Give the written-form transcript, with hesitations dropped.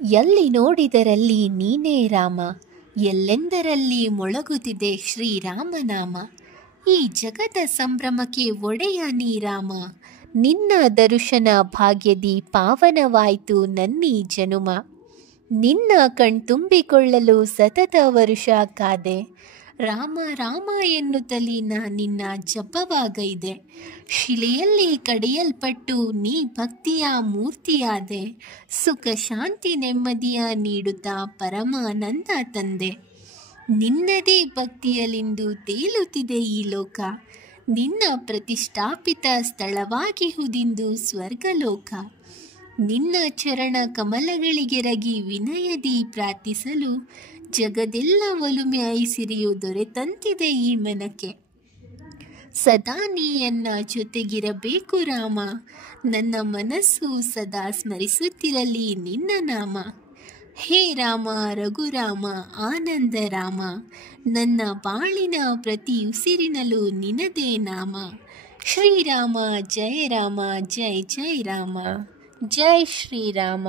ಎಲ್ಲಿ ನೋಡಿದರಲ್ಲಿ ನೀನೇ ರಾಮ, ಎಲ್ಲೆಂದರಲ್ಲಿ ಮೊಳಗುತ್ತಿದೆ ಶ್ರೀರಾಮನಾಮ. ಈ ಜಗದ ಸಂಭ್ರಮಕ್ಕೆ ಒಡೆಯ ನೀ ರಾಮ, ನಿನ್ನ ದರ್ಶನ ಭಾಗ್ಯದಿ ಪಾವನವಾಯಿತು ನನ್ನೀ ಜನುಮ. ನಿನ್ನ ಕಣ್ತುಂಬಿಕೊಳ್ಳಲು ಸತತ ವರುಷ ಕಾದೆ, ರಾಮ ರಾಮ ಎನ್ನುತ್ತಲೀ ನಿನ್ನ ಜಪವಾಗೈದೆ. ಶಿಲೆಯಲ್ಲಿ ಕಡಿಯಲ್ಪಟ್ಟು ನೀ ಭಕ್ತಿಯ ಮೂರ್ತಿಯಾದೆ, ಸುಖ ಶಾಂತಿ ನೆಮ್ಮದಿಯ ನೀಡುತ್ತಾ ಪರಮಾನಂದ ತಂದೆ. ನಿನ್ನದೇ ಭಕ್ತಿಯಲ್ಲಿಂದು ತೇಲುತ್ತಿದೆ ಈ ಲೋಕ, ನಿನ್ನ ಪ್ರತಿಷ್ಠಾಪಿತ ಸ್ಥಳವಾಗಿಹುದಿಂದು ಸ್ವರ್ಗಲೋಕ. ನಿನ್ನ ಚರಣ ಕಮಲಗಳಿಗೆರಗಿ ವಿನಯದಿ ಪ್ರಾರ್ಥಿಸಲು, ಜಗದೆಲ್ಲ ಒಲುಮೆ ಐಸಿರಿಯು ದೊರೆತಂತಿದೆ ಈ ಮನಕ್ಕೆ. ಸದಾ ನೀಯನ್ನ ಜೊತೆಗಿರಬೇಕು ರಾಮ, ನನ್ನ ಮನಸ್ಸು ಸದಾ ಸ್ಮರಿಸುತ್ತಿರಲಿ ನಿನ್ನ ನಾಮ. ಹೇ ರಾಮ ರಘುರಾಮ ಆನಂದ ರಾಮ, ನನ್ನ ಬಾಳಿನ ಪ್ರತಿ ಉಸಿರಿನಲ್ಲೂ ನಿನದೇ ನಾಮ. ಶ್ರೀರಾಮ ಜಯ ರಾಮ ಜಯ ಜಯ ರಾಮ, ಜೈ ಶ್ರೀರಾಮ.